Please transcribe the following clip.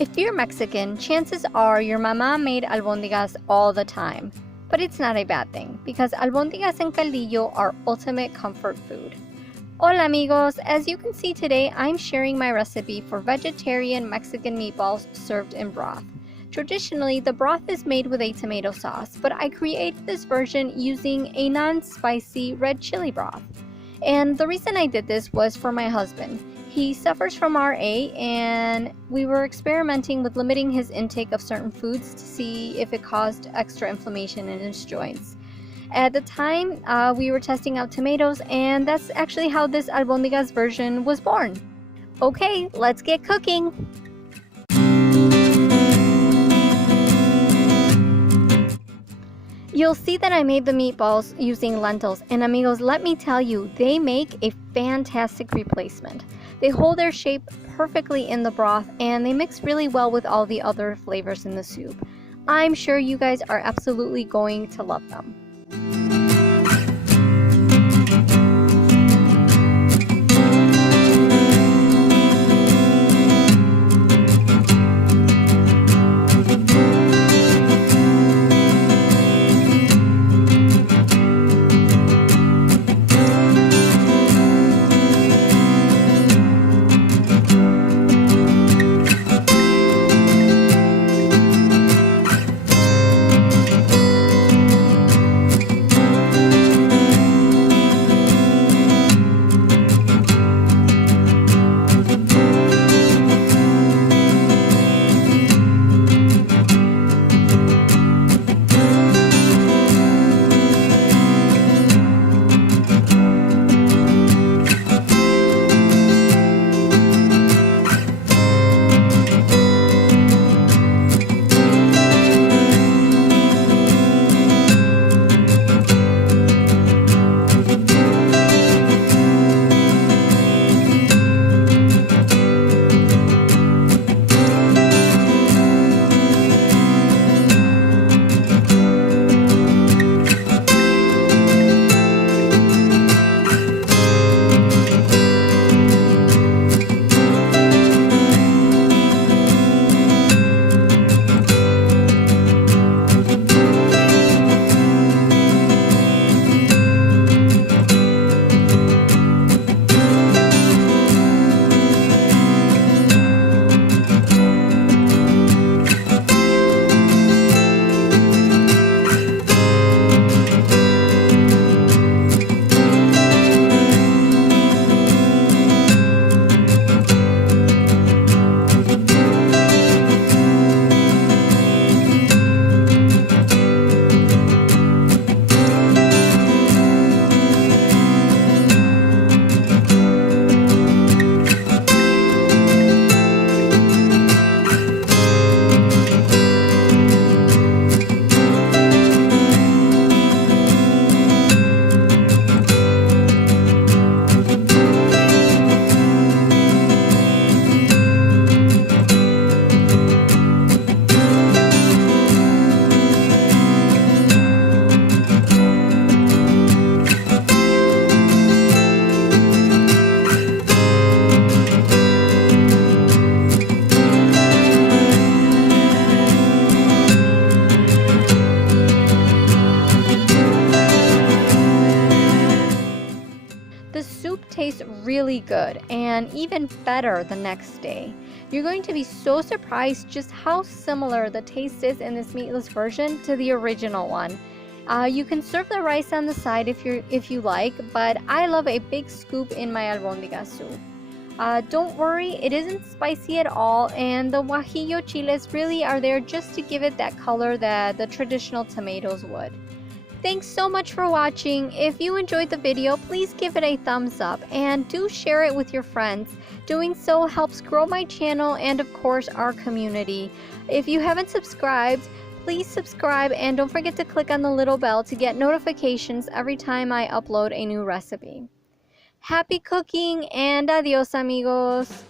If you're Mexican, chances are your mama made albondigas all the time. But it's not a bad thing, because albondigas and caldillo are ultimate comfort food. Hola amigos, as you can see today, I'm sharing my recipe for vegetarian Mexican meatballs served in broth. Traditionally, the broth is made with a tomato sauce, but I created this version using a non-spicy red chili broth. And the reason I did this was for my husband. He suffers from RA, and we were experimenting with limiting his intake of certain foods to see if it caused extra inflammation in his joints. At the time, we were testing out tomatoes, and that's actually how this albondigas version was born. Okay, let's get cooking! You'll see that I made the meatballs using lentils, and amigos, let me tell you, they make a fantastic replacement. They hold their shape perfectly in the broth, and they mix really well with all the other flavors in the soup. I'm sure you guys are absolutely going to love them. The soup tastes really good and even better the next day. You're going to be so surprised just how similar the taste is in this meatless version to the original one. You can serve the rice on the side if you like, but I love a big scoop in my albondigas soup. Don't worry, it isn't spicy at all, and the guajillo chiles really are there just to give it that color that the traditional tomatoes would. Thanks so much for watching. If you enjoyed the video, please give it a thumbs up and do share it with your friends. Doing so helps grow my channel and of course our community. If you haven't subscribed, please subscribe and don't forget to click on the little bell to get notifications every time I upload a new recipe. Happy cooking and adios amigos!